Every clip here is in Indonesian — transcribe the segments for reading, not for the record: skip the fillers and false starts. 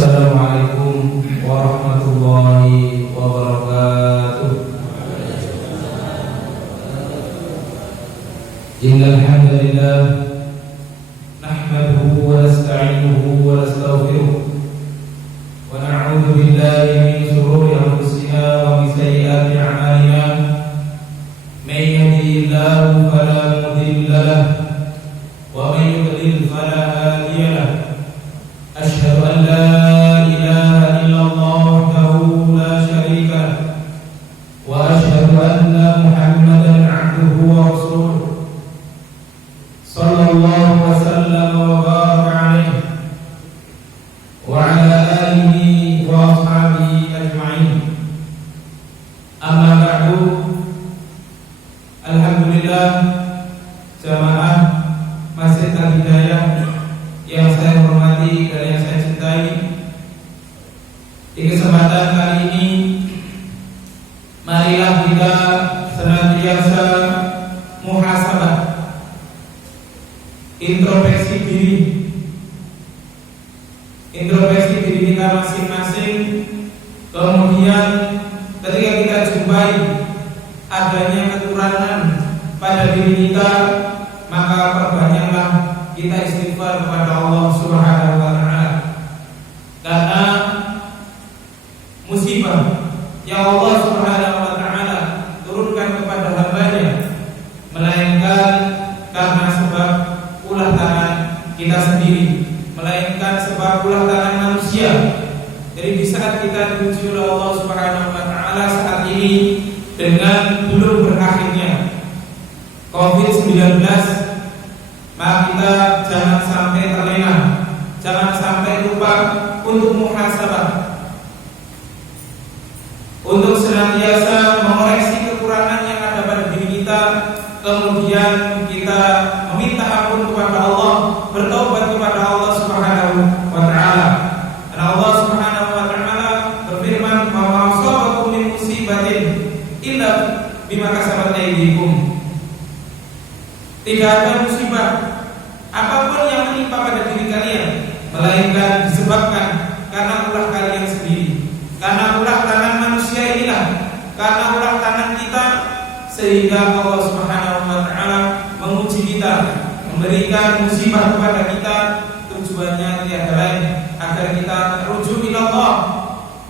Assalamualaikum warahmatullahi wabarakatuh. Innal hamdalillah nahmaduhu wa nasta'inuhu wa nastaghfiruh wa na'udzu billahi min shururi anfusina wa min sayyiati a'malina. May yahdihillahu fala mudilla lahu wa may yudlil fala hadiya lahu. Asyhadu an la ilaha illallah wahdahu la syarika lahu wa asyhadu anna Muhammadan 'abduhu wa rasuluh. Sallallahu wa sallam wa baraka 'alaihi wa 'ala alihi wa ashabihi ajma'in. Amma ba'du. Alhamdulillah, jamaah Masjid Al-Hidayah yang saya hormati dan yang saya cintai, di kesempatan kali ini marilah kita senantiasa muhasabah, introspeksi diri kita masing-masing. Kemudian ketika kita jumpai adanya kekurangan pada diri kita, maka perbanyaklah kita istighfar kepada Allah Subhanahu wa ta'ala. Karena musibah yang Allah Subhanahu wa ta'ala turunkan kepada hambanya melainkan karena sebab ulah tangan kita sendiri, melainkan sebab ulah tangan manusia. Jadi di saat kita diuji oleh Allah Subhanahu wa ta'ala saat ini dengan belum berakhirnya COVID-19, maka kita jangan sampai terlena, jangan sampai lupa untuk muhasabah, untuk senantiasa mengoreksi kekurangan yang ada pada diri kita. Kemudian kita meminta ampun kepada Allah, bertobat kepada Allah Subhanahu wa ta'ala. Dan Allah Subhanahu wa ta'ala berfirman, "Ma asabakum min musibatin illa bima kasabat aydikum." Tidak ada musibah apapun yang menimpa pada diri kalian melainkan disebabkan karena ulah kalian sendiri, karena ulah tangan manusia inilah, karena ulah tangan kita, sehingga Allah Subhanahu wa ta'ala menguji kita, memberikan musibah kepada kita. Tujuannya tiada lain agar kita rujuk ila Allah,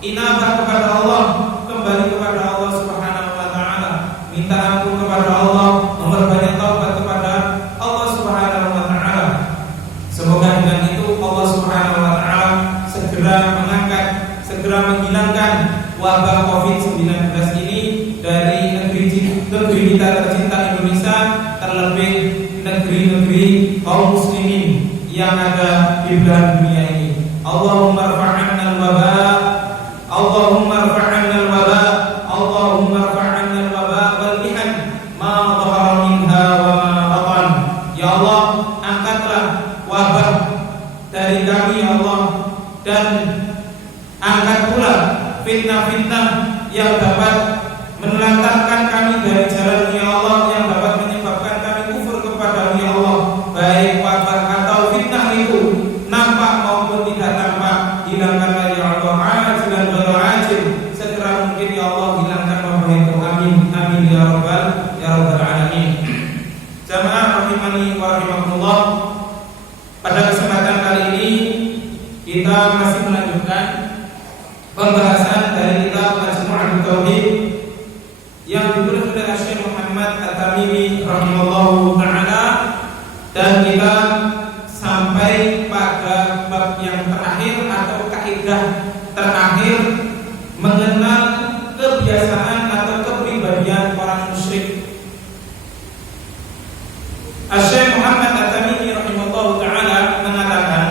inabah kepada Allah, kembali kepada Allah Subhanahu wa ta'ala, minta ampun kepada Allah, memperbanyak taubat kepada Allah Subhanahu wa ta'ala. Semoga dengan itu Allah Subhanahu wa ta'ala segera mengangkat, segera menghilangkan wabah COVID-19 ini dari negeri kita tercinta Indonesia, terlebih negeri-negeri kaum muslimin yang ada di belahan dunia ini. Allahumma rfa'anna al-waba, Allahumma rfa'anna al-waba, Allahumma rfa'anna al-waba wal mihan ma dhahara minha wa ma batan. Ya Allah, angkatlah wabah dari kami ya Allah, dan angkat pula fitnah-fitnah yang dapat menelantarkan kami dari jalan ya Allah, yang dapat menyebabkan kami kufur kepada ya Allah. Baik wabah atau fitnah itu nampak maupun tidak nampak, hilangkanlah ya Allah, ajilan wa ajil, segera mungkin ya Allah, hilangkan wabah itu. Amin amin ya rabbal alamin. Jamaah rahimani wa rahimakumullah, pada kesempatan kali ini kita masih melanjutkan pembahasan dari kitab Majmu'at Tauhid yang ditulis oleh Syekh Muhammad At-Tamimi rahimahullahu ta'ala, dan kita sampai pada bab yang terakhir atau kaidah terakhir mengenal kebiasaan atau kepribadian orang musyrik. Syekh Muhammad At-Tamimi rahimahullahu ta'ala mengatakan,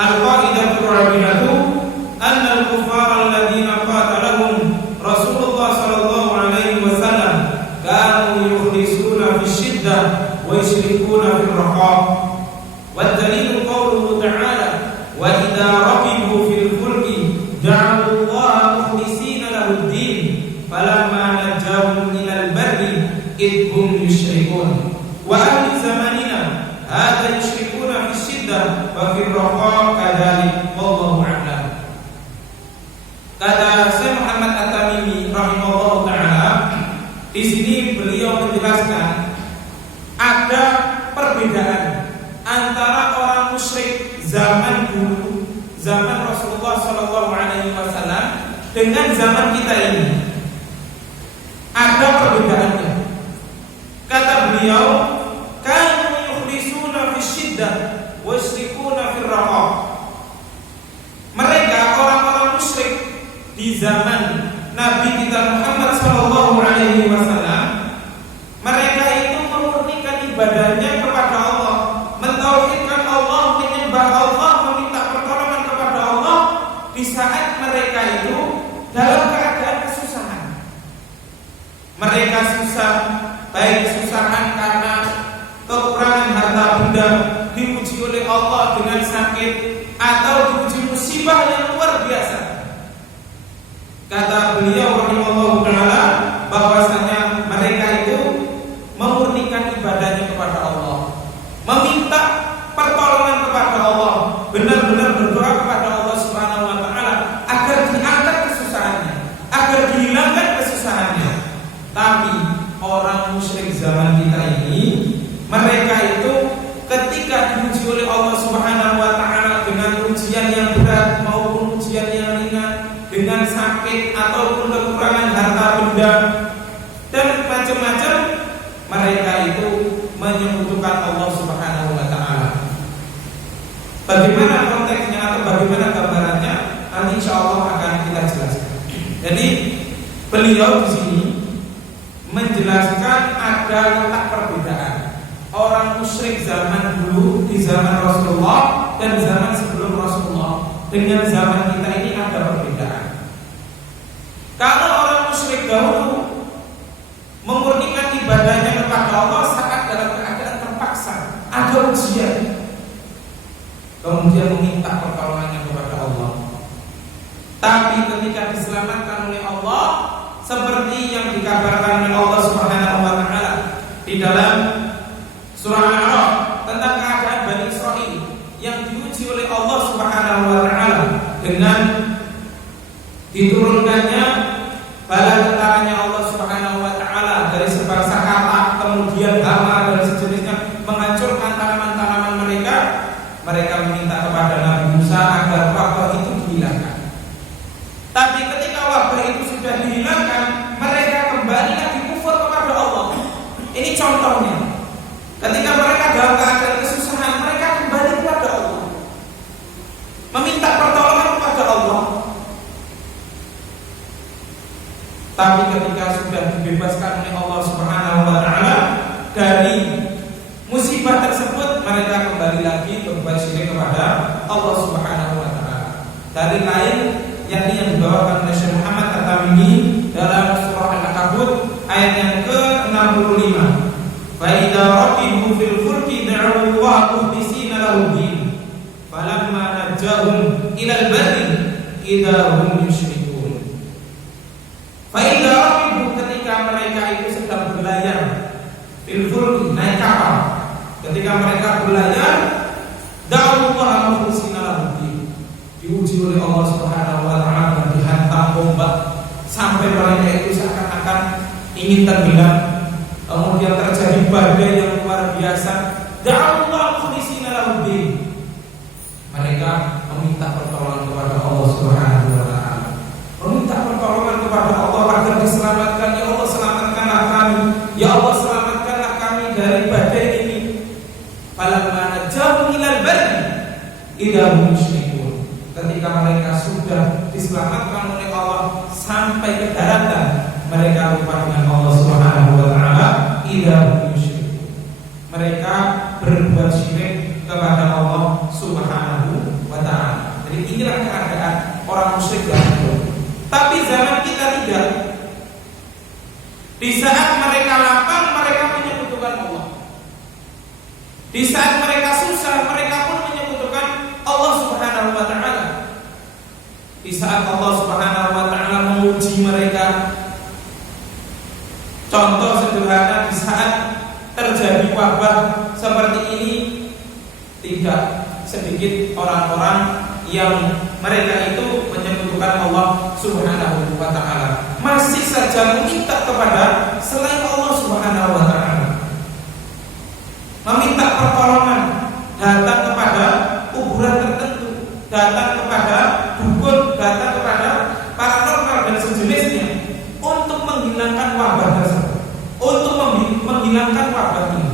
al-qaidatul rabi'atu anna al-kuffara alladziina qatalahum Rasulullah sallallahu alaihi wasallam kanu yukhlisuna fi syiddah wa yusyrikuna fi raqa. Wa dalilu qawluhu ta'ala, wa idza raqibu fil fulki ja'alu Allaha mukhlisina lahu ad-din falamma najahum ila al-barri idhum yusyrikun. Wa ahli zamanina hadza yusyrikuna fi syiddah wa fi raqa kadzalik wallahu a'lam. Kata Syekh Muhammad At-Tamimi rahimahullah taala, di sini beliau menjelaskan ada perbedaan antara orang musyrik zaman dulu, zaman Rasulullah Shallallahu Alaihi Wasallam dengan zaman kita ini. Ada perbedaannya. Kata beliau, kanu yukhlisuna fi syiddah wa yusrifuna fi raha. Mereka orang-orang musyrik di zaman Nabi kita Muhammad Shallallahu Alaihi Wasallam, mereka itu memurnikan ibadahnya kepada Allah, mentauhidkan Allah, menyembah Allah, meminta pertolongan kepada Allah di saat mereka itu dalam keadaan kesusahan. Mereka susah, baik kesusahan karena kekurangan harta benda, diuji oleh Allah dengan sakit, atau diuji musibah yang luar biasa. Kata beliau rahimahullah taala bahwasanya mereka itu memurnikan ibadahnya kepada Allah, meminta pertolongan kepada Allah, benar-benar berdoa kepada Allah Subhanahu wa taala agar diangkat kesusahannya, agar dihilangkan kesusahannya. Tapi orang musyrik zaman kita ini, mereka itu ketika diuji oleh Allah Subhanahu wa taala dengan ujian yang berat maupun ujian yang ringan, dengan sakit ataupun kekurangan harta benda dan macam-macam, mereka itu menyekutukan Allah Subhanahu wa taala. Bagaimana konteksnya atau bagaimana gambarannya, nanti insyaallah akan kita jelaskan. Jadi beliau di sini menjelaskan ada letak perbedaan orang musyrik zaman dulu di zaman Rasulullah dan zaman sebelum Rasulullah dengan zaman kita ini ada perbedaan. Kalau orang musyrik dahulu memurnikan ibadahnya kepada Allah saat dalam keadaan terpaksa, ada ujian, kemudian meminta pertolongannya kepada Allah. Tapi ketika diselamatkan oleh Allah, seperti yang dikabarkan oleh Allah Subhanahu wa taala di dalam surah Al-A'raf tentang keadaan Bani Israil yang diuji oleh Allah Subhanahu wa taala dengan diturunkannya bala tentaranya Allah Subhanahu wa taala dari sebangsa katak, kemudian hama dan sejenisnya menghancurkan tanaman-tanaman mereka. Mereka meminta kepada Nabi Musa agar wabah itu dihilangkan. Tapi ketika wabah itu sudah dihilangkan, mereka kembali lagi kufur kepada Allah. Ini contohnya. Ketika mereka dalam keadaan kesusahan, mereka kembali kepada Allah, meminta pertolongan kepada Allah. Tapi ketika sudah dibebaskan oleh Allah Subhanahu wa taala dari musibah tersebut, mereka kembali lagi berbuat syirik kepada Allah Subhanahu wa taala. Dari lain yakni yang dibawakan oleh Syekh Muhammad At-Tamimi dalam surah Al-Ankabut ayat yang ke-65. Fa idza raqibu fil fulki da'u wa mukhlisina lahu din falamma najahum ila al-barri idza hum yusyrikun. Fa idza raqibu, ketika mereka itu sedang berlayar fil fulki, naik kapal, ketika mereka berlayar, da'u wa mukhlisina lahu din, diuji oleh Allah Subhanahu wa taala dan dihantam ombak sampai mereka itu seakan-akan ingin tenggelam. Kemudian terjadi badai yang luar biasa. Da'allahu mukhlisina lahuddin. Mereka meminta pertolongan kepada Allah Subhanahu wa taala. Meminta pertolongan kepada Allah agar diselamatkan. Ya Allah, selamatkanlah kami. Ya Allah, selamatkanlah kami dari badai ini. Falamma najahum ilal barri idza hum yusyrikun. Ketika mereka sudah diselamatkan oleh Allah sampai ke daratan, mereka lupa dengan Allah Subhanahu wa taala. Mereka berbuat syirik kepada Allah Subhanahu wa taala. Jadi inilah keadaan orang musyrik dahulu. Tapi zaman kita tidak. Di saat mereka lapang, mereka menyekutukan Allah. Di saat mereka susah, mereka pun menyekutukan Allah Subhanahu wa taala. Di saat Allah Subhanahu wa taala menguji mereka, contoh sederhana, di saat terjadi wabah seperti ini, tidak sedikit orang-orang yang mereka itu menyebutkan Allah Subhanahu wa ta'ala, masih saja meminta kepada selain Allah Subhanahu wa ta'ala, meminta pertolongan, datang kepada kuburan tertentu, datang kepada dukun, datang kepada paranormal dan sejenisnya untuk menghilangkan wabah tersebut, untuk menghilangkan wabah ini.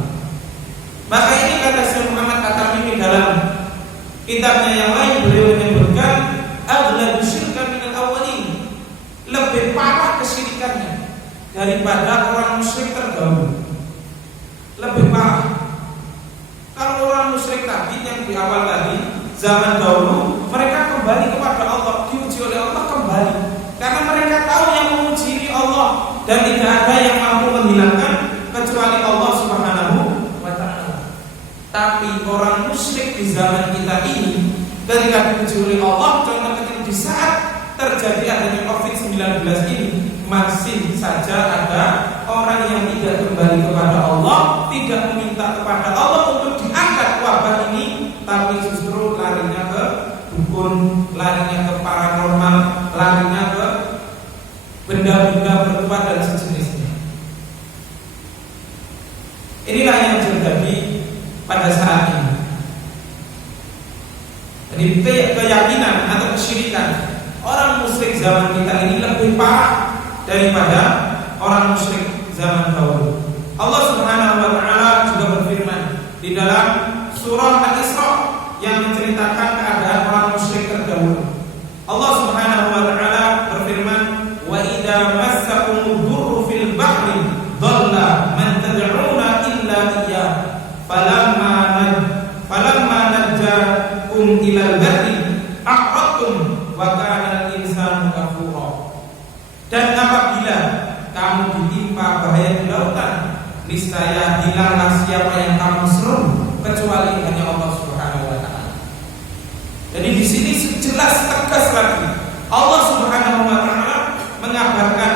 Maka ini kata Syekh Muhammad At-Tamimi dalam kitabnya yang lain, beliau menyebutkan aghlabu syirkan minal awwalin, lebih parah kesyirikannya daripada orang musyrik terdahulu, lebih parah. Kalau orang musyrik tadi yang di awal tadi, zaman dahulu, mereka kembali kepada Allah, diuji oleh Allah kembali, karena mereka tahu yang menguji ini Allah, dan tidak ada yang mampu menghilangkan kecuali Allah Subhanahu wa ta'ala. Tapi orang musyrik di zaman kita ini, ketika diuji oleh Allah, contoh ketika di saat terjadi adanya COVID-19 ini, masih saja ada orang yang tidak kembali kepada Allah, tidak meminta kepada Allah untuk diangkat wabah ini, tapi justru larinya ke dukun, larinya ke paranormal, larinya ke benda-benda bertuah dan sejenisnya. Inilah yang terjadi pada saat ini. Jadi keyakinan atau kesyirikan orang musyrik zaman kita ini lebih parah daripada orang musyrik zaman dahulu. Allah Subhanahu wa ta'ala juga berfirman di dalam surah Al-Isra yang menceritakan keadaan orang musyrik terdahulu. Allah Subhanahu wa ta'ala berfirman, "Wa idza massakumud durru fil bahri dhalla man tad'una illa iyyah falamma najjakum ilal barri a'radtum wa kana al-insanu kafura." Dan apabila kamu ditimpa bahaya di lautan, niscaya hilanglah siapa yang kamu seru kecuali hanya Allah Subhanahu wa ta'ala. Jadi di sini jelas tegas lagi Allah Subhanahu wa ta'ala mengabarkan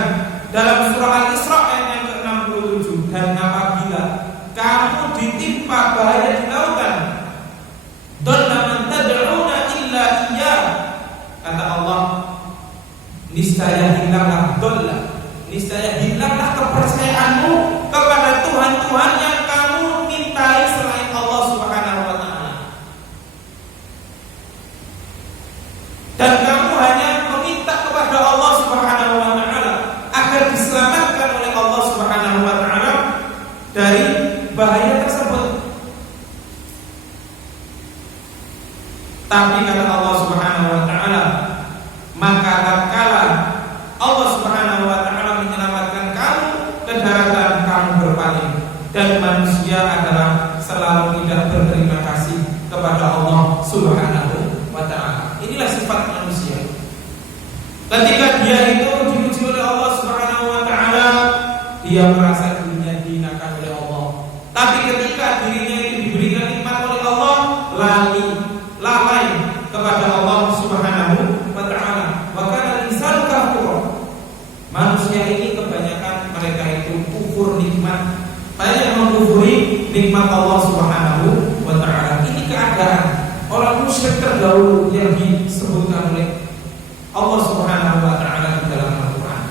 dalam surah Al-Isra ayat yang ke-67, dan apabila kamu ditimpa bahaya di lautan, dhalla man tad'una illa iyyah, kata Allah, niscaya hilanglah dhalla, niscaya hilanglah kepercayaanmu kepada Tuhan-Tuhan yang kamu mintai selain Allah Subhanahu wa ta'ala, dan kamu hanya meminta kepada Allah Subhanahu wa ta'ala agar diselamatkan oleh Allah Subhanahu wa ta'ala dari bahaya tersebut. Tapi kata Allah Subhanahu wa ta'ala, maka tatkala Allah Subhanahu wa ta'ala menyelamatkan kamu ke daratan, kamu berpaling, dan manusia adalah selalu tidak berterima kasih kepada Allah Subhanahu wa ta'ala. Inilah sifat manusia. Ketika dia itu diuji oleh Allah Subhanahu wa ta'ala, dia merasa dirinya dihinakan oleh Allah. Tapi ketika dirinya itu diberikan nikmat oleh Allah, lalai kepada Allah Subhanahu wa ta'ala. Wa kana al-insanu kafura. Manusia ini kebanyakan mereka itu kufur nikmat, banyak mengkufuri nikmat Allah Subhanahu wa ta'ala. Ini keadaan orang musyrik terdahulu yang disebutkan oleh Allah Subhanahu wa ta'ala di dalam Al-Quran.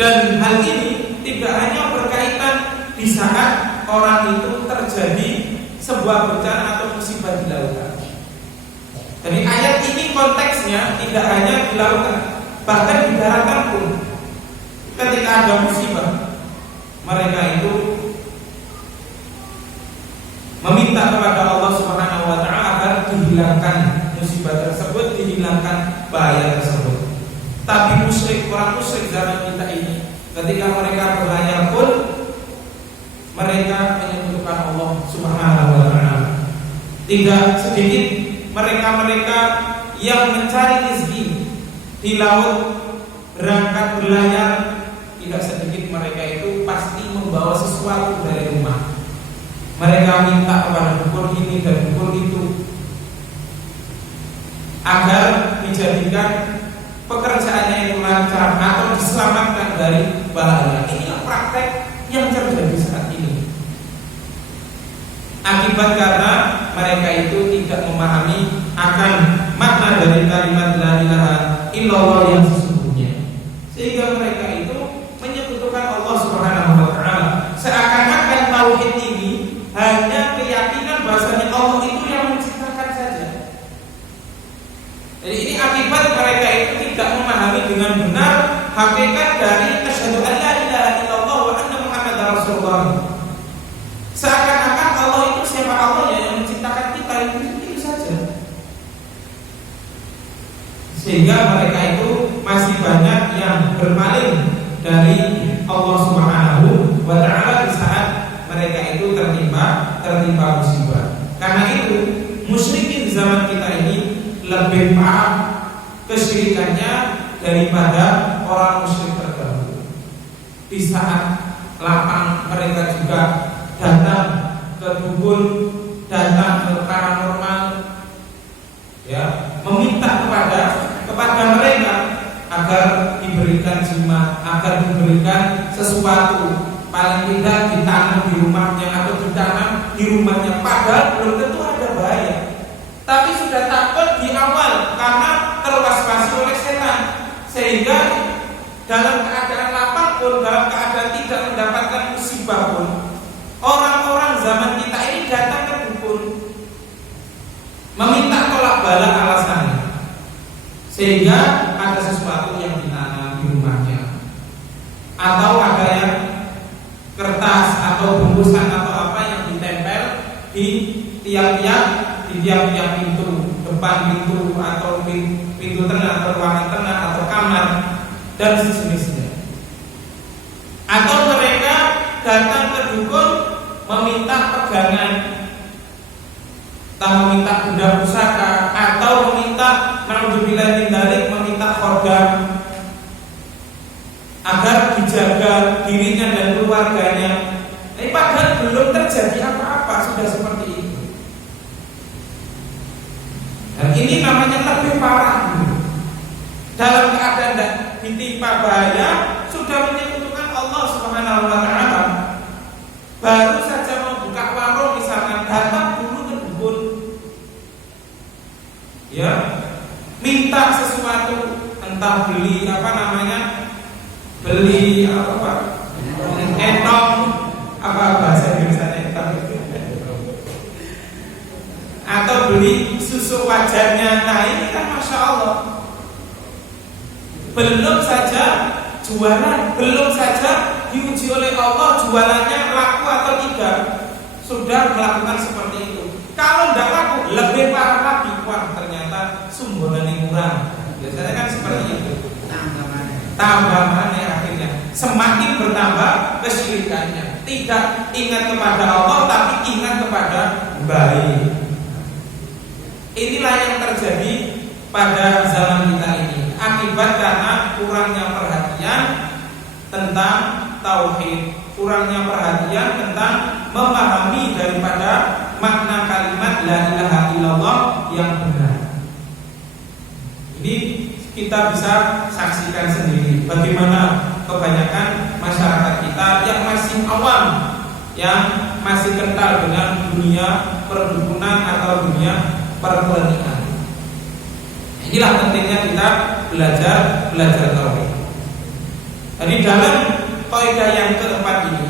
Dan hal ini tidak hanya berkaitan di saat orang itu terjadi sebuah bencana atau musibah di lautan. Jadi ayat ini konteksnya tidak hanya di lautan, bahkan di daratan pun. Ketika ada musibah, mereka itu meminta kepada Allah Subhanahu wa ta'ala agar dihilangkan musibah tersebut, dihilangkan bahaya tersebut. Tapi orang musyrik zaman kita ini, ketika mereka berlayar pun, mereka menyebutkan Allah Subhanahu wa ta'ala. Tidak sedikit mereka-mereka yang mencari rezeki di laut, berangkat berlayar, tidak sedikit mereka itu pasti membawa sesuatu dari rumah. Mereka minta kepada dukun ini dan dukun itu agar dijadikan pekerjaannya itu lancar atau diselamatkan dari bahaya. Inilah praktek yang terjadi saat ini. Akibat karena mereka itu tidak memahami akan makna dari kalimat la ilaha illallah yang sesungguhnya, sehingga mereka itu menyekutukan Allah Subhanahu wa taala. Seakan-akan tauhid ini hanya keyakinan bahwasanya Allah itu yang menciptakan saja. Jadi ini akibat mereka itu tidak memahami dengan benar hakikat dari asyhadu an la ilaha illallah wa anna muhammadar rasulullah. Seakan-akan Allah itu siapa Allah yang menciptakan kita itu saja. Sehingga mereka itu masih banyak yang berpaling dari Allah Subhanahu wa taala di saat mereka itu tertimpa musibah. Karena itu musyrikin zaman kita ini lebih parah kesyirikannya daripada orang musyrik terdahulu. Di saat lapang mereka juga datang ke dukun, datang ke paranormal, ya, meminta kepada mereka agar diberikan jimat, agar diberikan sesuatu, paling tidak ditanam di rumahnya atau ditanam di rumahnya, padahal belum tentu ada bahaya. Tapi sudah takut di awal karena terwas-wasi oleh setan, sehingga dalam keadaan lapang pun, dalam keadaan tidak mendapatkan musibah pun, orang-orang zaman kita ini datang ke dukun meminta tolak bala alasannya, sehingga ada sesuatu yang ditanam di rumahnya, atau ada yang kertas atau bungkusan atau apa yang ditempel di tiap-tiap pintu, depan pintu atau pintu tengah atau ruangan tengah atau kamar dan sejenisnya. Atau mereka datang ke dukun meminta pegangan, meminta benda pusaka, atau meminta naudzubillah min dzalik, meminta khordam agar dijaga dirinya dan keluarganya. Padahal belum terjadi apa-apa, sudah seperti itu. Dan ini namanya lebih parah. Dalam keadaan ditimpa bahaya, sudah menyekutukan Allah Subhanahu wa taala. Baru saja mau buka warung misalkan, datang dulu ke dukun, ya, minta sesuatu, entah beli beli entong, apa bahasa Indonesia entong, atau beli susu wajannya. Nah ini kan masya Allah, belum saja jualan, belum saja diuji oleh Allah jualannya laku atau tidak, sudah melakukan seperti itu. Kalau tidak laku, lebih parah lagi, wah ternyata sumbangannya kurang. Biasanya kan seperti itu. Tambah mana akhirnya semakin bertambah kesyirikannya. Tidak ingat kepada Allah, tapi ingat kepada bayi. Inilah yang terjadi pada zaman kita ini, akibat karena kurangnya perhatian tentang tauhid, kurangnya perhatian tentang memahami daripada makna kalimat la ilaha illallah yang benar. Ini kita bisa saksikan sendiri bagaimana kebanyakan masyarakat kita yang masih awam, yang masih kental dengan dunia perdukunan atau dunia perkelenikan. Inilah pentingnya kita belajar tauhid. Jadi dalam kaidah yang keempat ini,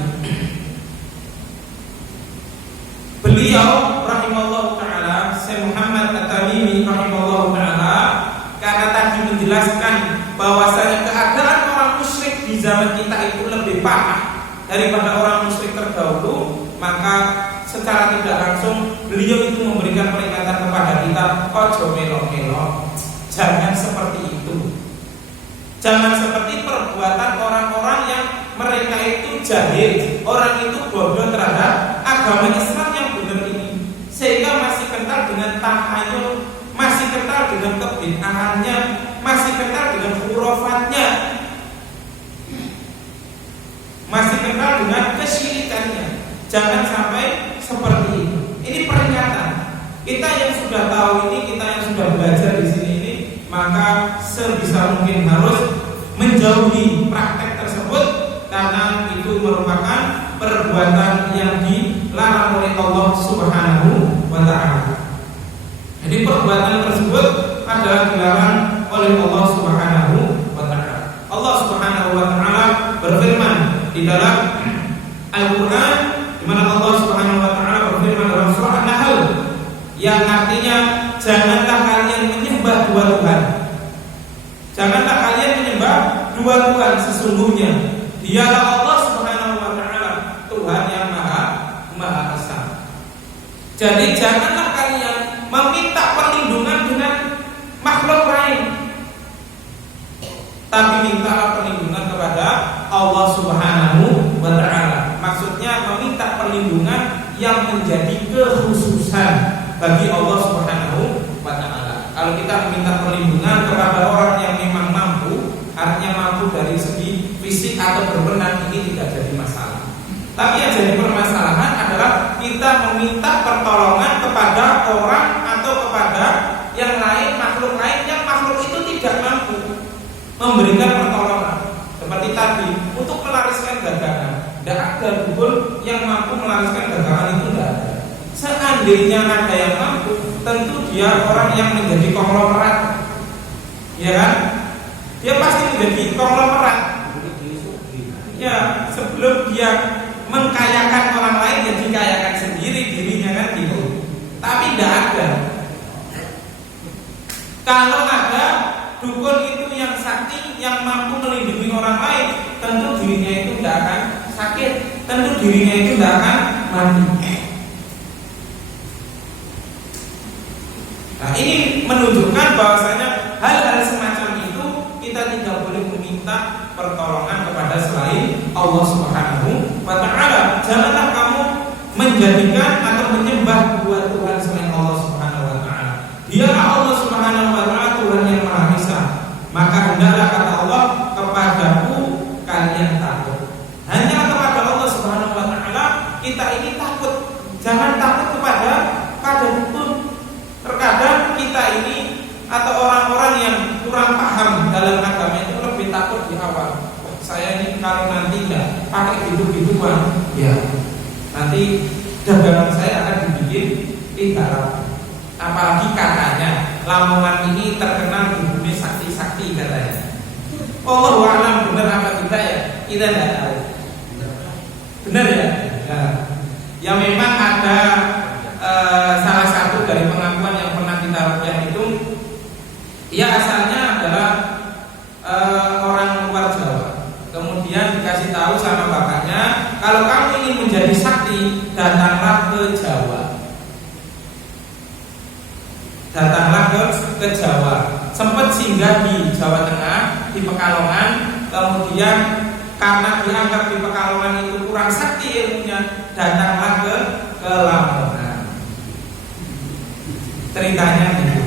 beliau rahimallahu taala, Syekh Muhammad At-Tamimi rahimallahu taala, karena tadi menjelaskan bahwasanya keadaan orang musyrik di zaman kita itu lebih parah daripada orang musyrik terdahulu, maka secara tidak langsung beliau itu memberikan peringatan kepada kita, ojo melo-melo, jangan seperti itu. Jangan seperti perbuatan orang-orang yang mereka itu jahil, orang itu bodoh terhadap agama Islam yang benar ini, sehingga masih kental dengan tahayul, masih kental dengan kebid'ahannya, masih kental dengan khurafatnya, masih kental dengan kesyirikannya. Jangan sampai seperti itu. Ini peringatan. Kita yang sudah tahu ini, kita yang sudah belajar di sini ini, maka sebisa mungkin harus menjauhi praktek tersebut, karena itu merupakan perbuatan yang dilarang oleh Allah Subhanahu wa taala. Jadi perbuatan di dalam Al-Qur'an, di mana Allah Subhanahu wa taala berfirman dalam surah An-Nahl yang artinya janganlah kalian menyembah dua Tuhan. Janganlah kalian menyembah dua Tuhan, sesungguhnya Dialah Allah Subhanahu wa taala, Tuhan yang Maha Esa. Jadi janganlah kalian meminta perlindungan dengan makhluk lain, tapi mintalah perlindungan kepada Allah Subhanahu wa taala. Maksudnya meminta perlindungan yang menjadi kekhususan bagi Allah Subhanahu wa taala. Kalau kita meminta perlindungan kepada orang yang memang mampu, artinya mampu dari segi fisik atau berwenang, ini tidak jadi masalah. Tapi yang jadi permasalahan adalah kita meminta pertolongan kepada orang atau kepada yang lain, makhluk lain yang makhluk itu tidak mampu memberikan pertolongan. Seperti tadi, untuk melariskan dagangan, tidak ada dukun yang mampu melariskan dagangan, itu tidak ada. Seandainya ada yang mampu, tentu dia orang yang menjadi konglomerat, ya kan? Dia pasti menjadi konglomerat. Ya, sebelum dia mengkayakan orang lain, ya dikayakan sendiri dirinya, kan gitu. Tapi tidak ada. Kalau ada dukun itu yang sakti, yang mampu melindungi orang lain, tentu dirinya itu tidak akan sakit, tentu dirinya itu tidak akan mati. Nah, ini menunjukkan bahwasanya hal-hal semacam itu kita tidak boleh meminta pertolongan kepada selain Allah Subhanahu wa taala. Janganlah kamu menjadikan atau menyembah dua Tuhan selain Allah Subhanahu wa taala. Dialah Allah Subhanahu wa taala Tuhan yang Maha Esa. Maka hendaklah, kata Allah, kepadaku kalian takut. Hanya kepada Allah Subhanahu wa taala kita ini takut. Jangan takut kepada dukun. Terkadang kita ini atau orang-orang yang kurang paham dalam agama itu lebih takut di awal. Saya ini kalau nanti nggak pakai gitu-gituan, ya nanti dagangan saya akan dibikin tidak laku. Apalagi katanya Lamongan ini terkenal dihuni sakti-sakti katanya. Allahu a'lam benar apa kita ya? Kita tidak tahu. Benar ya? Nah, ya memang ada salah satu dari pengakuan yang pernah kita rukyah itu, ia asalnya adalah orang luar Jawa. Kemudian dikasih tahu sama bapaknya, kalau kamu ingin menjadi sakti, datanglah ke Jawa. Datanglah ke Jawa. Sempat singgah di Jawa Tengah, di Pekalongan. Kemudian karena dianggap di Pekalongan itu kurang sakti ilmunya, datanglah ke Lamongan. Ceritanya gitu.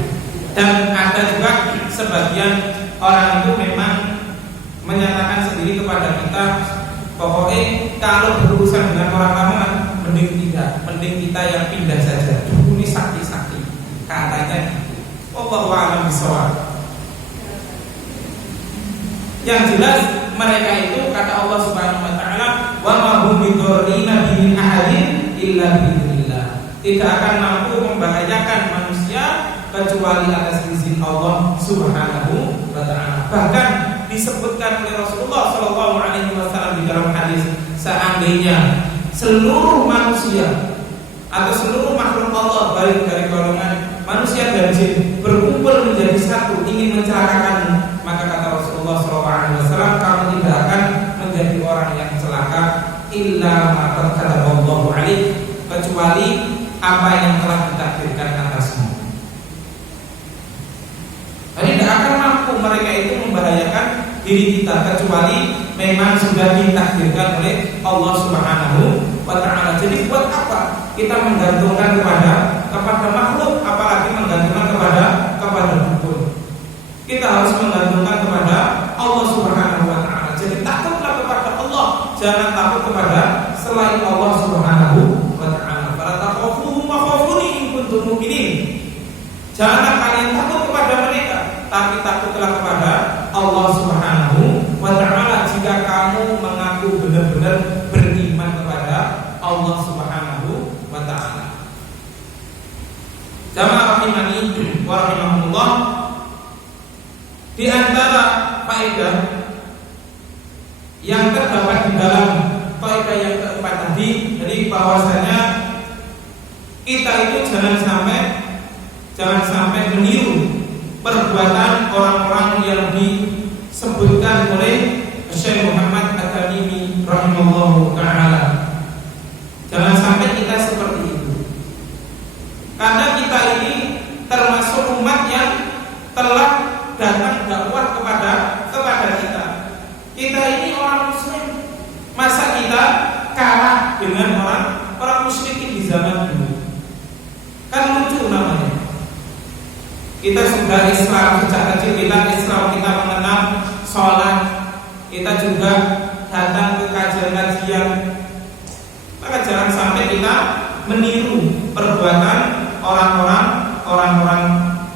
Dan ada juga sebagian orang itu memang menyatakan sendiri kepada kita, pokoknya kalau berurusan dengan orang Lamongan mending tidak, mending kita yang pindah saja. Ini sakti-sakti, katanya gitu. Wallahu a'lam bishawab. Yang jelas mereka itu, kata Allah Subhanahu wa taala, wa ma hum bidzarrina bihi ahadin illa biidznillah. Tidak akan mampu membahayakan manusia kecuali atas izin Allah Subhanahu wa taala. Bahkan disebutkan oleh Rasulullah sallallahu alaihi wasallam di dalam hadis, seandainya seluruh manusia atau seluruh makhluk Allah, baik dari golongan manusia dan jin, berkumpul menjadi satu ingin mencelakakanmu, maka kata Rasulullah sallallahu alaihi wasallam, kamu tidak akan menjadi orang yang celaka illa ma qaddarallahu alaihi, kecuali apa yang telah ditakdirkan atasmu. Jadi tidak akan mampu mereka itu membahayakan diri kita kecuali memang sudah ditakdirkan oleh Allah Subhanahu wa taala. Jadi buat apa kita menggantungkan kepada makhluk, apalagi menggantungkan kepada dukun? Kita harus menggantungkan kepada Allah Subhanahu wa taala. Jadi takutlah kepada Allah, jangan takut kepada selain Allah Subhanahu wa taala. Para takhafuhum wa khafuni in kuntum mu'minin. Janganlah kalian takut kepada mereka, tapi takutlah kepada Allah Subhanahu wa taala jika kamu mengaku benar-benar beriman kepada Allah Subhanahu wa taala. Jamaah rahimani wa rahimakumullah, di antara faedah yang terdapat di dalam bahwasanya kita itu jangan sampai meniru perbuatan orang-orang yang disebutkan oleh Syekh Muhammad At-Tamimi rahimahullahu taala. Jangan sampai kita seperti itu. Karena kita ini termasuk umat yang telah datang dakwah kepada kita. Kita ini orang muslim. Masa kita kalah dengan orang musyrikin di zaman dulu? Kan lucu namanya. Kita sudah Islam sejak kecil, kita mengenal sholat, kita juga datang ke kajian-kajian. Maka jangan sampai kita meniru perbuatan orang-orang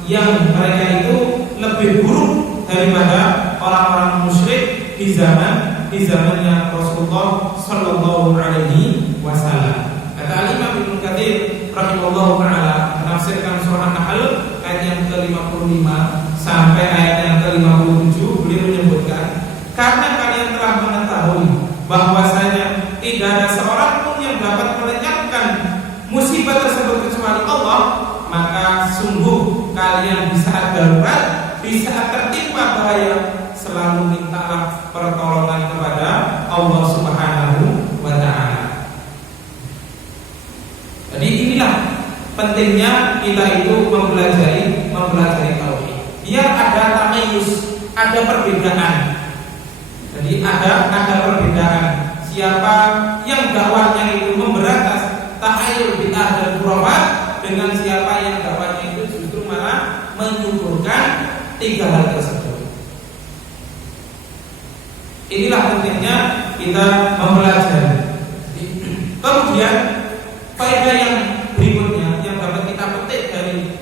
yang mereka itu lebih buruk daripada orang-orang musyrik di zamannya Rasulullah Sallallahu Alaihi Wasallam. Kata Imam Ibnu Katsir rahimahullahu taala menafsirkan surah An-Nahl ayat yang ke-55 sampai ayat yang ke-57, beliau menyebutkan, karena kalian telah mengetahui bahwasanya tidak ada seorang pun yang dapat melenyapkan musibah tersebut kecuali Allah, maka sungguh kalian di saat darurat, di saat tertimpa bahaya, selalu mintalah pertolongan kepada Allah Subhanahu wa taala. Jadi inilah pentingnya kita itu mempelajari tauhid. Biar ada tamayus, ada perbedaan. Jadi ada perbedaan. Siapa yang dakwahnya itu memberantas tahayyul bid'ah dan khurafat, dengan siapa yang dakwahnya itu justru malah menyuburkan tiga hal tersebut. Inilah pentingnya kita mempelajari. Kemudian faedah yang berikutnya yang dapat kita petik dari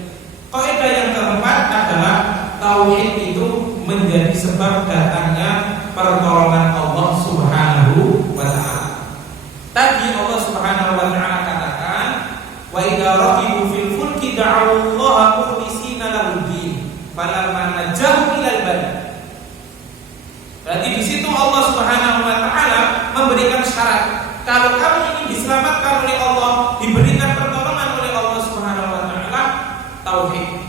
faedah yang keempat adalah tauhid itu menjadi sebab datangnya pertolongan Allah Subhanahu wa taala. Tadi Allah Subhanahu wa taala katakan, wa idza raqibu fil fulki da'u Allah mukhlishina lahu-d-din falamma najahum ilal barr. Berarti di situ Allah Subhanahu wa taala memberikan syarat, kalau kamu ingin diselamatkan oleh Allah, diberikan pertolongan oleh Allah Subhanahu wa taala, tauhid.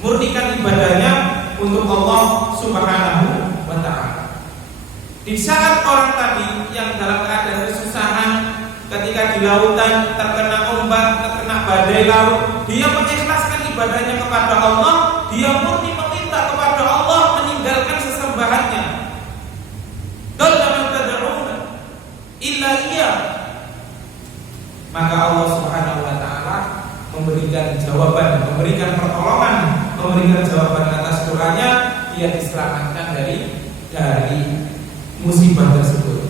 Murnikan ibadahnya untuk Allah Subhanahu wa taala. Di saat orang tadi yang dalam keadaan kesusahan, ketika di lautan terkena ombak, terkena badai laut, dia mengikhlaskan ibadahnya kepada Allah, dia murni meminta kepada Allah, meninggalkan sesembahannya. Illa iya, maka Allah Subhanahu wa taala memberikan jawaban, memberikan pertolongan, memberikan jawaban atas doanya, dia diselamatkan dari musibah tersebut.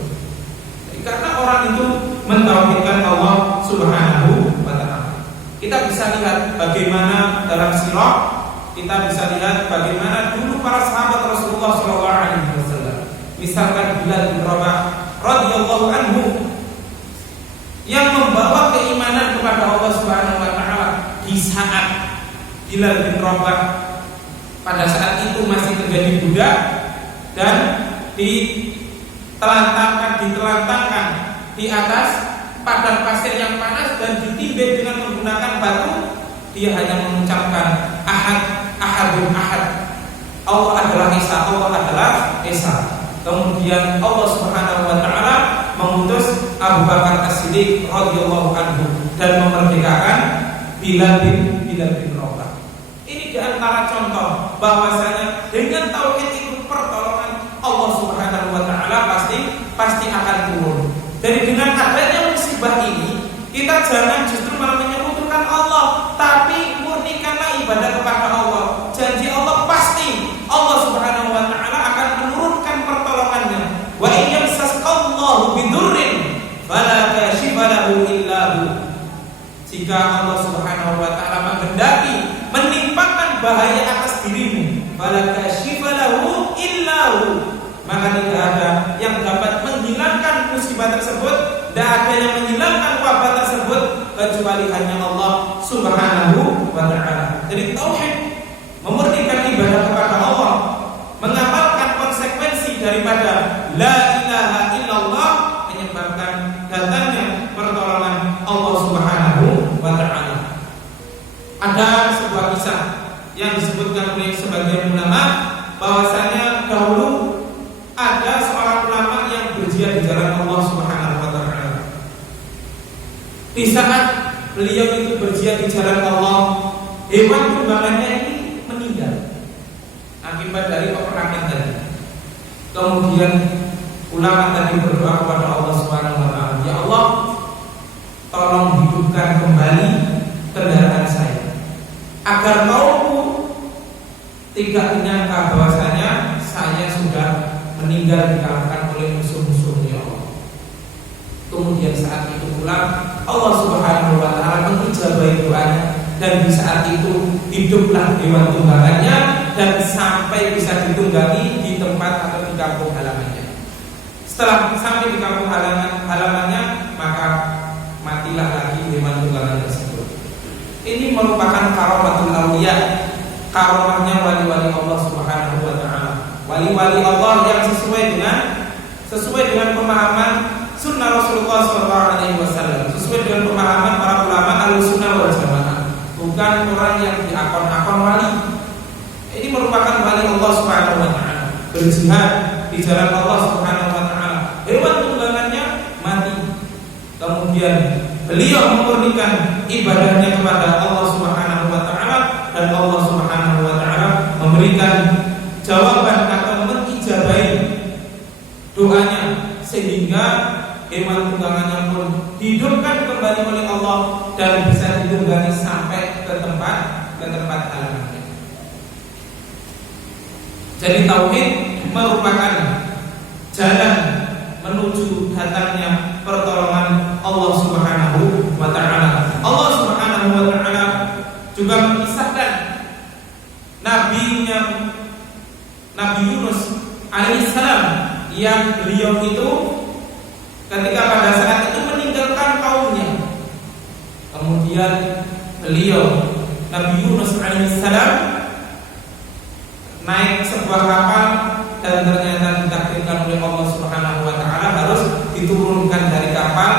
Jadi, karena orang itu mentauhidkan Allah Subhanahu wa taala. Kita bisa lihat bagaimana dalam sirah, kita bisa lihat bagaimana dulu para sahabat Rasulullah SAW. Misalkan Bilal bin Rabah radhiyallahu anhu yang membawa keimanan kepada Allah Subhanahu wa taala di saat Bilal bin Rabah pada saat itu masih terjadi budak dan ditelantangkan di atas padang pasir yang panas dan ditindih dengan menggunakan batu. Dia hanya mengucapkan ahad, ahadun ahad, Allah adalah Esa, Allah adalah Esa. Kemudian Allah Subhanahu wa taala mengutus Abu Bakar As-Siddiq radhiyallahu anhu dan memerdekakan Bilal bin Rabah. Ini di antara contoh bahwasanya dengan tauhid itu pertolongan Allah Subhanahu wa taala pasti akan turun. Jadi dengan adanya musibah ini, kita jangan justru malah menyekutukan Allah, tapi murnikanlah ibadah kepada Allah. Janji Allah pasti Allah Subhanahu wa taala akan menurunkan pertolongannya. Wa in yamsaskallahu bidurrin fala kashifa lahu illa hu. Jika Allah Subhanahu wa taala menghendaki menimpakan bahaya atas dirimu, fala kashifa lahu illa hu, maka tidak ada yang dapat menghilangkan musibah tersebut, tidak ada yang menghilangkan wabah tersebut kecuali hanya Allah Subhanahu wa taala. Jadi tauhid, memurnikan ibadah kepada Allah, mengamalkan konsekuensi daripada la ilaha illallah, menyebabkan datangnya pertolongan yang disebutkan oleh sebagian ulama bahwasanya dahulu ada seorang ulama yang berjihad di jalan Allah Subhanahu wa taala. Di saat beliau itu berjihad di jalan Allah, hewan tunggangannya ini meninggal akibat dari peperangan tadi. Kemudian ulama tadi berdoa kepada Allah Subhanahu wa taala, "Ya Allah, tolong hidupkan kembali kendaraan saya agar kaumku tidak menyangka bahwasanya saya sudah meninggal dikalahkan oleh musuh-musuh ya Allah." Kemudian saat itu pula Allah Subhanahu wa taala mengijabahi doanya, dan di saat itu hiduplah hewan tunggangannya dan sampai bisa ditunggangi di tempat atau di kampung halamannya. Setelah sampai di kampung halamannya, maka matilah lagi hewan tunggangan tersebut. Ini merupakan karomatul auliya, karomahnya wali-wali Allah Subhanahu wa taala. Wali-wali Allah yang sesuai dengan pemahaman sunnah Rasulullah SAW, sesuai dengan pemahaman para ulama Ahlussunnah wal Jamaah, bukan orang yang diakon-akon wali. Ini merupakan wali Allah Subhanahu wa taala, berjihad di jalan Allah Subhanahu wa taala. Hewan tunggangannya mati. Kemudian beliau memurnikan ibadahnya kepada Allah Subhanahu wa taala, dan Allah Subhanahu wa taala memberikan jawaban atau mengijabahi doanya, sehingga hewan tunggangannya pun dihidupkan kembali oleh Allah dan bisa ditunggangi sampai ke tempat halamannya. Jadi tauhid merupakan jalan menuju datangnya pertolongan Allah Subhanahu wa taala. Allah Subhanahu wa taala juga mengisahkan Nabi Yunus alaihissalam, yang beliau itu ketika pada saat itu meninggalkan kaumnya. Kemudian beliau Nabi Yunus alaihissalam naik sebuah kapal, dan ternyata ditakdirkan oleh Allah Subhanahu wa taala harus diturunkan dari kapal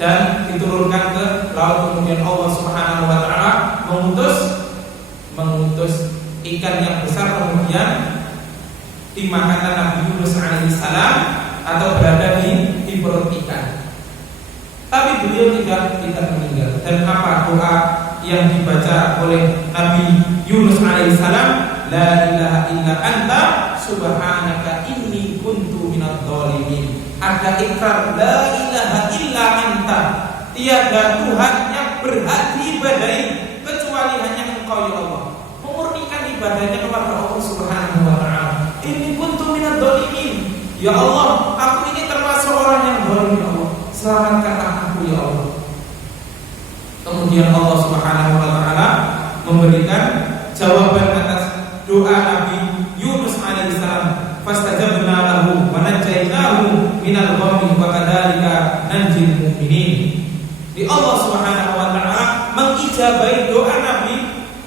dan diturunkan ke laut. Kemudian Allah Subhanahu wa taala mengutus ikan yang besar, kemudian dimakan Nabi Yunus alaihissalam atau berada di perut ikan. Tapi beliau tidak meninggal. Dan apa doa yang dibaca oleh Nabi Yunus alaihissalam? La ilaha illa anta subhanaka inni kuntu minadh dhalimin. Ada ikrar la ilaha illa anta, tiada Tuhan yang berhak diibadahi kecuali hanya Engkau ya Allah. Memurnikan ibadahnya kepada Allah Subhanahu wa taala. Inni kuntu minadh dhalimin. Ya Allah, aku ini termasuk orang yang zalim ya Allah. Selamatkanlah aku ya Allah. Kemudian Allah Subhanahu wa taala memberikan jawaban atas doa Nabi Yunus alaihissalam. Fastajabna lahu wa najjaynahu minal ghammi wa kadzalika nanjil mu'minin. Di Allah Subhanahu wa taala mengijabahi doa Nabi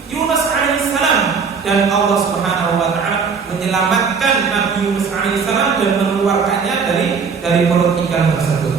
Yunus alaihissalam, dan Allah Subhanahu wa taala menyelamatkan Nabi Yunus alaihissalam dan mengeluarkannya dari perut ikan tersebut.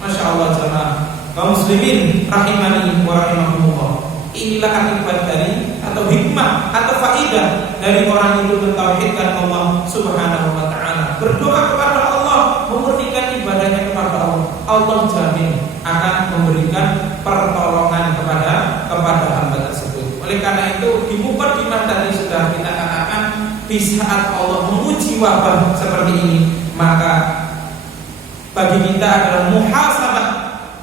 Masya Allah jemaah kaum muslimin rahimani wa rahimakumullah. Inilah akibat dari atau hikmah atau faidah dari orang itu mentauhidkan Allah Subhanahu wa taala, berdoa kepada Allah, memurnikan ibadahnya kepada Allah. Allah jamin akan memberikan pertolongan kepada hamba tersebut. Oleh karena itu di mukadimah tadi sudah kita katakan, di saat Allah menguji wabah seperti ini, maka bagi kita adalah muhasabah,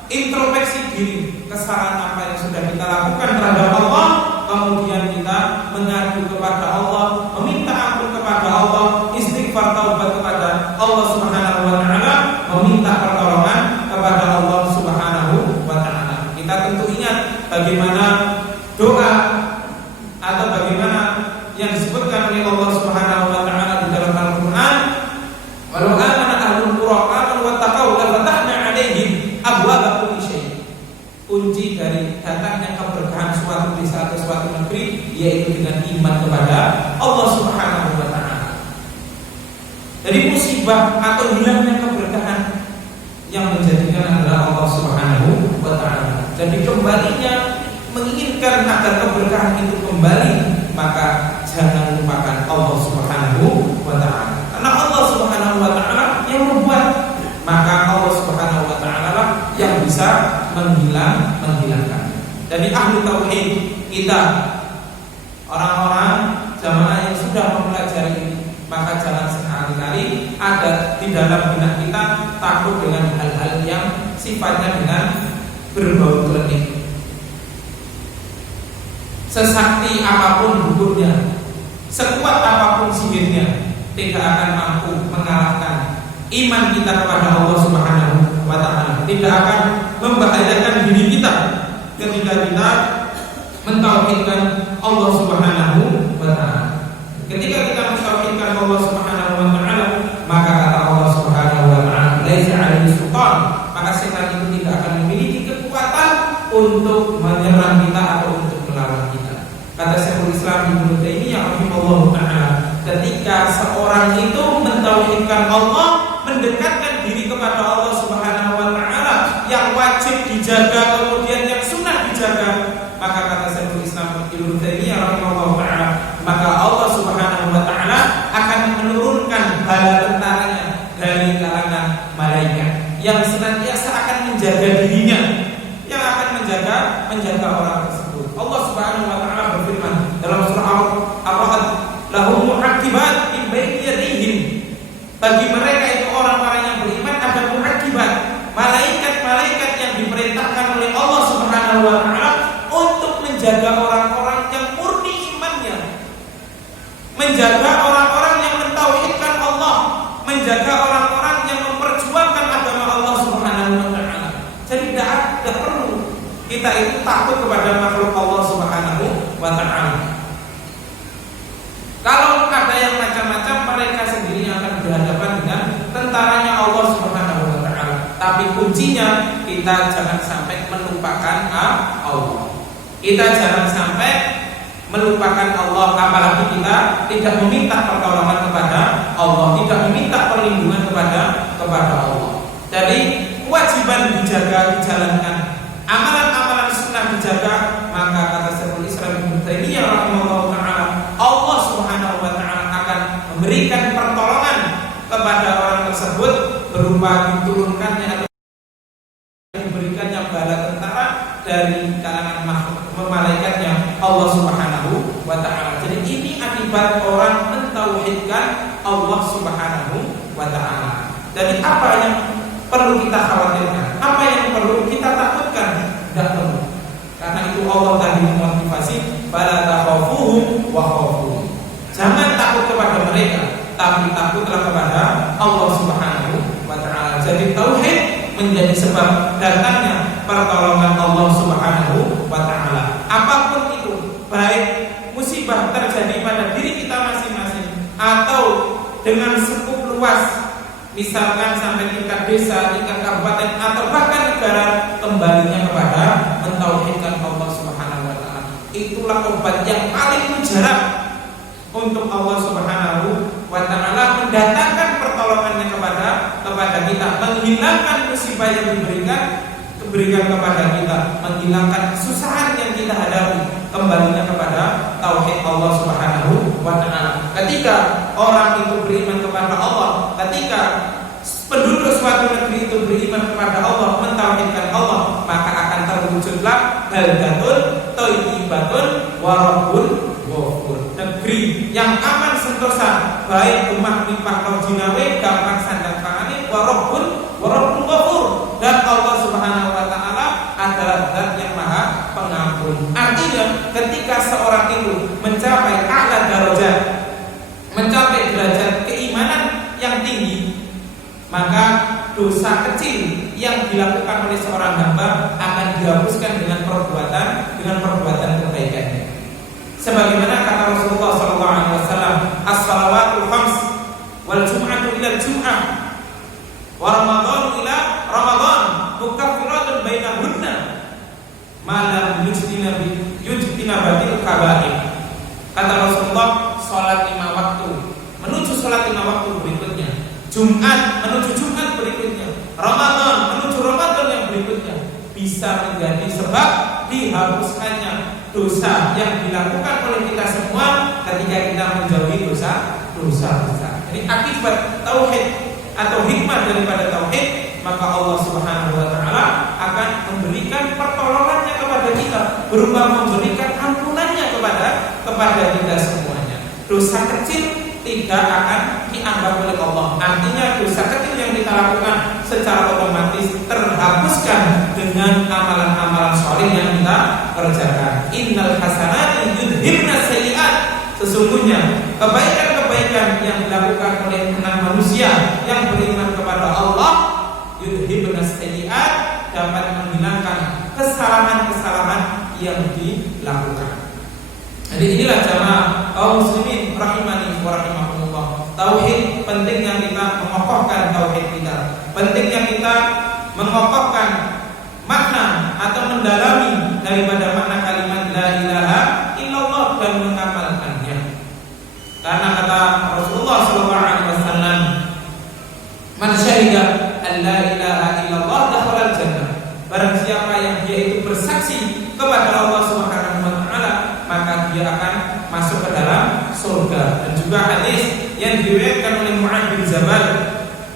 introspeksi diri, kesalahan apa yang sudah kita lakukan terhadap Allah, kemudian kita mengadu kepada Allah, meminta ampun kepada Allah, istighfar taubat kepada Allah Subhanahu wa taala, meminta pertolongan kepada Allah Subhanahu wa taala. Kita tentu ingat bagaimana doa atau bagaimana yang disebutkan oleh Allah Subhanahu wa taala di dalam Al-Qur'an, walau amana ahlul qura amanu wattaqau la fatahna 'alaihim abwaaba kulli syai'. Kunci dari datangnya keberkahan suatu desa atau suatu negeri yaitu dengan iman kepada Allah Subhanahu wa taala. Jadi musibah atau hilangnya keberkahan yang menjadikan adalah Allah Subhanahu wa taala. Jadi kembalinya menginginkan agar keberkahan itu kembali maka jangan lupakan Allah Subhanahu wa ta'ala. Karena Allah Subhanahu wa ta'ala yang membuat, maka Allah Subhanahu wa ta'ala yang bisa menghilangkan. Jadi ahli tauhid kita, orang-orang jamaah yang sudah mempelajari ini, maka jangan sekali-kali ada di dalam benak kita takut dengan hal-hal yang sifatnya dengan berbau klinik. Sesakti apapun dukunnya, sekuat apapun sihirnya, tidak akan mampu mengalahkan iman kita kepada Allah Subhanahu wa ta'ala. Tidak akan membahayakan diri kita ketika kita mentauhidkan Allah Subhanahu wa ta'ala. Ketika kita mentauhidkan Allah Subhanahu wa ta'ala, maka kata Allah Subhanahu wa ta'ala, laisa 'alaihi sultan, maka setan itu tidak akan memiliki kekuatan untuk menyerang kita atau untuk melawan kita. Kata Syekhul Islam Ibnu Taimiyah rahimahullah ta'ala, ketika seorang itu mentauhidkan Allah, mendekatkan diri kepada Allah Subhanahu wa ta'ala yang wajib dijaga, kemudian yang sunnah dijaga, maka kata Syekhul Islam Ibnu Taimiyah rahimahullah ta'ala, maka Allah Subhanahu wa ta'ala akan menurunkan bala tentaranya dari kalangan malaikat yang senantiasa akan menjaga dirinya, yang akan menjaga orang tersebut. Allah Subhanahu wa ta'ala berfirman dalam surah Ar-Ra'd, lahum mu'aqibat min baini yadayhim, bagi mereka itu orang-orang yang beriman ada mu'aqibat, malaikat-malaikat yang diperintahkan oleh Allah Subhanahu wa ta'ala untuk menjaga orang-orang yang murni imannya, menjaga orang-orang yang mentauhidkan Allah, menjaga orang-orang yang memperjuangkan agama Allah Subhanahu wa ta'ala. Jadi tidak perlu kita itu takut kepada makhluk Allah Subhanahu wa ta'ala. Kalau ada yang macam-macam, mereka sendiri akan berhadapan dengan tentaranya Allah Subhanahu wa ta'ala. Tapi kuncinya kita jangan sampai melupakan Allah. Kita jangan sampai melupakan Allah, apalagi kita tidak meminta pertolongan kepada Allah, tidak meminta perlindungan kepada Allah. Jadi kewajiban dijaga, dijalankan, amalan-amalan sunnah dijaga, maka kata Syekhul Islam Ibnu Taimiyah rahimahullah ta'ala, Allah Subhanahu wa ta'ala akan memberikan pertolongan kepada orang tersebut berupa diturunkannya atau diberikannya bala tentara dari kalangan makhluk malaikatnya Allah Subhanahu wa ta'ala. Jadi ini akibat orang mentauhidkan Allah Subhanahu wa ta'ala. Jadi apa yang perlu kita khawatirkan? Apa yang perlu kita takutkan? Tidak perlu. Karena itu Allah tadi memotivasi, fala takhafuhum wa khafuni. Jangan takut kepada mereka, tapi takutlah kepada Allah Subhanahu wa ta'ala. Jadi tauhid menjadi sebab datangnya pertolongan Allah Subhanahu wa ta'ala. Apapun itu, baik musibah terjadi pada diri kita masing-masing atau dengan skup luas, misalkan sampai tingkat desa, tingkat kabupaten atau bahkan negara, kembalinya kepada mentauhidkan Allah Subhanahu wa ta'ala. Itulah obat yang paling mujarab untuk Allah Subhanahu wa ta'ala mendatangkan pertolongannya kepada kita, menghilangkan musibah yang diberikan kepada kita, menghilangkan kesusahan yang kita hadapi, kembalinya kepada tauhid Allah Subhanahu wa ta'ala. Ketika orang itu beriman kepada Allah, ketika penduduk suatu negeri itu beriman kepada Allah, mentauhidkan Allah, maka akan terwujudlah baldatun thayyibatun wa rabbun ghafur, negeri yang aman sentosa, baik rumah mipah rojinawe, gampang sandang pangane, wa rabbun ghafur, dan Allah Subhanahu wa ta'ala adalah zat yang maha pengampun. Artinya ketika seorang itu mencapai a'la darajat, mencapai derajat keimanan yang tinggi, maka dosa kecil yang dilakukan oleh seorang hamba akan dihapuskan dengan perbuatan kebaikannya. Sebagaimana kata Rasulullah SAW, as-salawatul khams wal jum'atu ila jum'ah wa ramadhanu ila ramadhan mukaffiratun bainahunna ma lam yujtina batil kaba'ir. Kata Rasulullah, salat 5 waktu menuju salat 5 waktu berikutnya, Jumat menuju Jumat berikutnya, Ramadan menuju Ramadan yang berikutnya, bisa menjadi sebab dihapuskannya dosa yang dilakukan oleh kita semua ketika kita menjauhi dosa besar. Jadi akibat tauhid atau hikmah daripada tauhid, maka Allah Subhanahu wa taala akan memberikan pertolongannya kepada kita berupa memberikan ampunannya kepada kita semuanya. Dosa kecil tidak akan dianggap oleh Allah. Artinya dosa kecil yang kita lakukan secara otomatis terhapuskan dengan amalan-amalan sholih yang kita kerjakan. Innal hasanati yudhibnas sayyi'at. Sesungguhnya kebaikan-kebaikan yang dilakukan oleh manusia yang beriman kepada Allah, yudhibnas sayyi'at, dapat menghilangkan kesalahan-kesalahan yang dilakukan. Jadi inilah jamaah kaum muslimin rahimani wa rahimakumullah. Tauhid, pentingnya kita mengokohkan tauhid kita. Pentingnya kita mengokohkan makna atau mendalami daripada makna kalimat la ilaha illallah dan mengamalkannya. Karena kata Rasulullah sallallahu alaihi wasallam, "Man syahida an la ilaha illallah dakhala al-jannah." Barang siapa yang dia itu bersaksi kepada Allah Subhanahu wa taala, maka dia akan masuk ke dalam surga. Dan juga hadis yang diriwayatkan oleh Mu'adz bin Jabal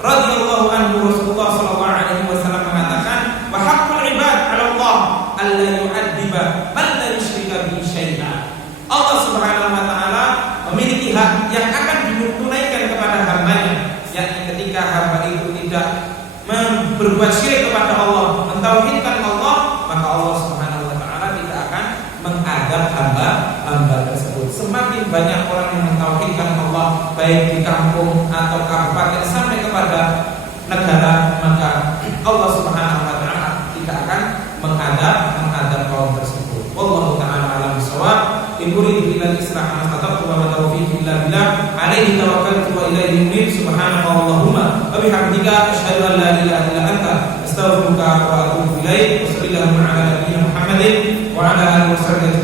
radhiyallahu anhu, Rasulullah sallallahu alaihi wasallam mengatakan, "Wa haqqul ibad 'ala Allah alla yu'adziba man la yusyrika bihi syai'an." Allah Subhanahu wa taala memiliki hak yang akan ditunaikan kepada hamba-Nya, yakni ketika hamba itu tidak berbuat syirik kepada Allah, mentauhidkan Allah, maka Allah Subhanahu wa taala tidak akan mengadab hamba tersebut. Semakin banyak orang yang mentauhidkan Allah, baik di kampung atau kabupaten sampai kepada negara, maka Allah Subhanahu wa taala tidak akan mengadab kaum tersebut. Wallahu taala a'lam bishawab. In uridu illa al-islah ma istata'tu wa ma taufiqi illa billah. Alaihi tawakkaltu wa ilaihi unib. Subhanakallahumma wa bihamdika asyhadu an la ilaha illa anta astaghfiruka wa atubu ilaik. Wassallallahu ala nabiyyina Muhammadin wa ala alihi wasallam.